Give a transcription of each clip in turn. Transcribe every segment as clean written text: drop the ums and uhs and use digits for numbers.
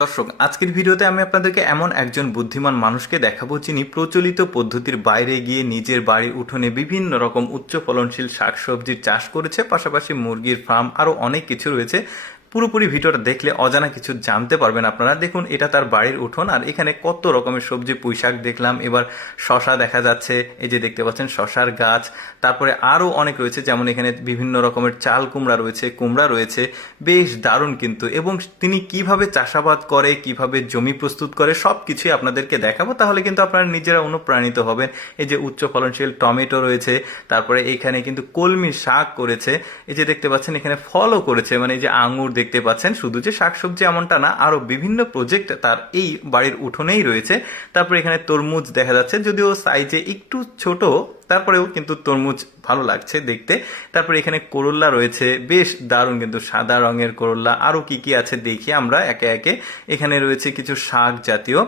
দর্শক, আজকের ভিডিওতে আমি আপনাদেরকে এমন একজন বুদ্ধিমান মানুষকে দেখাবো যিনি প্রচলিত পদ্ধতির বাইরে গিয়ে নিজের বাড়ির উঠোনে বিভিন্ন রকম উচ্চ ফলনশীল শাকসবজির চাষ করেছে, পাশাপাশি মুরগির ফার্ম আরও অনেক কিছু রয়েছে। পুরোপুরি ভিডিওটা দেখলে অজানা কিছু জানতে পারবেন আপনারা। দেখুন, এটা তার বাড়ির উঠোন, আর এখানে কত রকমের সবজি, পুঁইশাক দেখলাম, এবার শশা দেখা যাচ্ছে, এই যে দেখতে পাচ্ছেন শশার গাছ, তারপরে আরও অনেক রয়েছে, যেমন এখানে বিভিন্ন রকমের চাল কুমড়া রয়েছে, কুমড়া রয়েছে, বেশ দারুণ কিন্তু। এবং তিনি কিভাবে চাষাবাদ করে, কিভাবে জমি প্রস্তুত করে, সব কিছুই আপনাদেরকে দেখাবো, তাহলে কিন্তু আপনারা নিজেরা অনুপ্রাণিত হবেন। এই যে উচ্চ ফলনশীল টমেটো রয়েছে, তারপরে এখানে কিন্তু কলমি শাক করেছে, এই যে দেখতে পাচ্ছেন এখানে ফলও করেছে, মানে এই যে আঙ্গুর দেখতে পাচ্ছেন। শুধু যে শাকসবজি এমনটা না, আরো বিভিন্ন প্রজেক্ট তার এই বাড়ির উঠোনেই রয়েছে। তারপরে এখানে তরমুজ দেখা যাচ্ছে, যদিও সাইজে একটু ছোট, তারপরেও কিন্তু তরমুজ ভালো লাগছে দেখতে। তারপরে এখানে করল্লা রয়েছে, বেশ দারুণ কিন্তু, সাদা রঙের করল্লা। আরো কি কি আছে দেখি আমরা একে একে। এখানে রয়েছে কিছু শাক জাতীয়,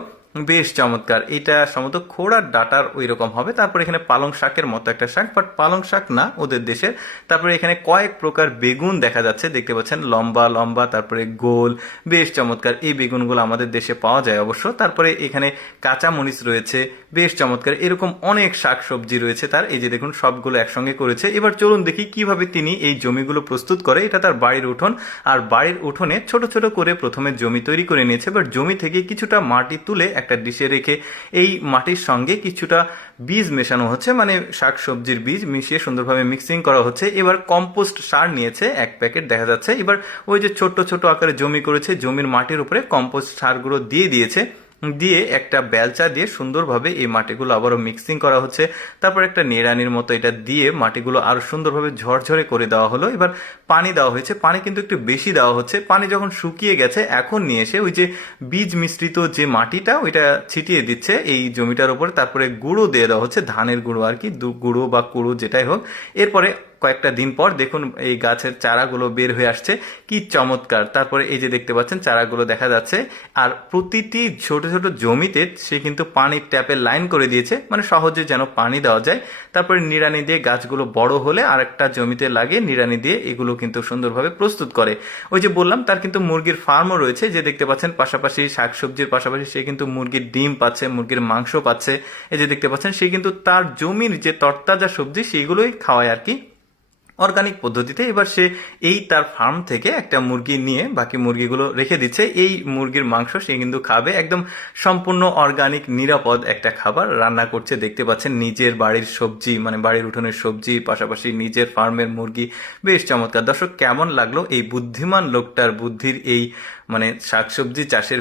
বেশ চমৎকার। এটা সম্ভবত খোড়ার ডাটার ওই রকম হবে। তারপরে এখানে পালং শাকের মতো একটা শাক, বাট পালং শাক না ওদের দেশের। তারপরে এখানে কয়েক প্রকার বেগুন দেখা যাচ্ছে, দেখতে পাচ্ছেন, লম্বা লম্বা, তারপরে গোল, বেশ চমৎকার। এই বেগুনগুলো আমাদের দেশে পাওয়া যায় অবশ্য। তারপরে এখানে কাঁচা মরিচ রয়েছে, বেশ চমৎকার। এরকম অনেক শাক সবজি রয়েছে তার, এই যে দেখুন সবগুলো একসঙ্গে করেছে। এবার চলুন দেখি কিভাবে তিনি এই জমিগুলো প্রস্তুত করে। এটা তার বাড়ির উঠোন, আর বাড়ির উঠোনে ছোট ছোট করে প্রথমে জমি তৈরি করে নিয়েছে। এবার জমি থেকে কিছুটা মাটি তুলে একটা ডিশে রেখে এই মাটির সঙ্গে কিছুটা বীজ মেশানো হচ্ছে, মানে শাকসবজির বীজ মিশিয়ে সুন্দরভাবে মিক্সিং করা হচ্ছে। এবার কম্পোস্ট সার নিয়েছে 1 প্যাকেট দেখা যাচ্ছে। এবার ওই যে ছোট্ট ছোট আকারে জমি করেছে, জমির মাটির উপরে কম্পোস্ট সারগুলো দিয়ে দিয়েছে, দিয়ে একটা বেলচা দিয়ে সুন্দরভাবে এই মাটিগুলো আবারও মিক্সিং করা হচ্ছে। তারপর একটা নিড়ানির মতো এটা দিয়ে মাটিগুলো আরো সুন্দরভাবে ঝরঝরে করে দেওয়া হলো। এবার পানি দেওয়া হয়েছে, পানি কিন্তু একটু বেশি দেওয়া হচ্ছে। পানি যখন শুকিয়ে গেছে, এখন নিয়ে এসে ওই যে বীজ মিশ্রিত যে মাটিটা, ওইটা ছিটিয়ে দিচ্ছে এই জমিটার উপরে। তারপরে গুঁড়ো দিয়ে দেওয়া হচ্ছে, ধানের গুঁড়ো আর কি, গুঁড়ো বা কুড়ো যেটাই হোক। এরপরে কয়েকটা দিন পর দেখুন এই গাছের চারাগুলো বের হয়ে আসছে, কি চমৎকার। তারপরে এই যে দেখতে পাচ্ছেন চারাগুলো দেখা যাচ্ছে, আর প্রতিটি ছোট ছোট জমিতে সে কিন্তু পানির ট্যাপের লাইন করে দিয়েছে, মানে সহজে যেন পানি দেওয়া যায়। তারপরে নিড়ানি দিয়ে গাছগুলো বড় হলে আরেকটা জমিতে লাগে, নিড়ানি দিয়ে এগুলো কিন্তু সুন্দরভাবে প্রস্তুত করে। ওই যে বললাম তার কিন্তু মুরগির ফার্মও রয়েছে, যে দেখতে পাচ্ছেন, পাশাপাশি শাকসবজির পাশাপাশি সে কিন্তু মুরগির ডিম পাচ্ছে, মুরগির মাংস পাচ্ছে। এই যে দেখতে পাচ্ছেন, সে কিন্তু তার জমির যে তরতাজা সবজি সেইগুলোই খাওয়ায় আর কি, অর্গানিক পদ্ধতিতে। এবার সে এই তার ফার্ম থেকে একটা মুরগি নিয়ে বাকি মুরগিগুলো রেখে দিচ্ছে। এই মুরগির মাংস সে কিন্তু খাবে, একদম সম্পূর্ণ অর্গানিক নিরাপদ একটা খাবার রান্না করছে। দেখতে পাচ্ছেন নিজের বাড়ির সবজি, মানে বাড়ির উঠোনের সবজি, পাশাপাশি নিজের ফার্মের মুরগি, বেশ চমৎকার। দর্শক, কেমন লাগলো এই বুদ্ধিমান লোকটার বুদ্ধির এই মানে শাকসবজি চাষের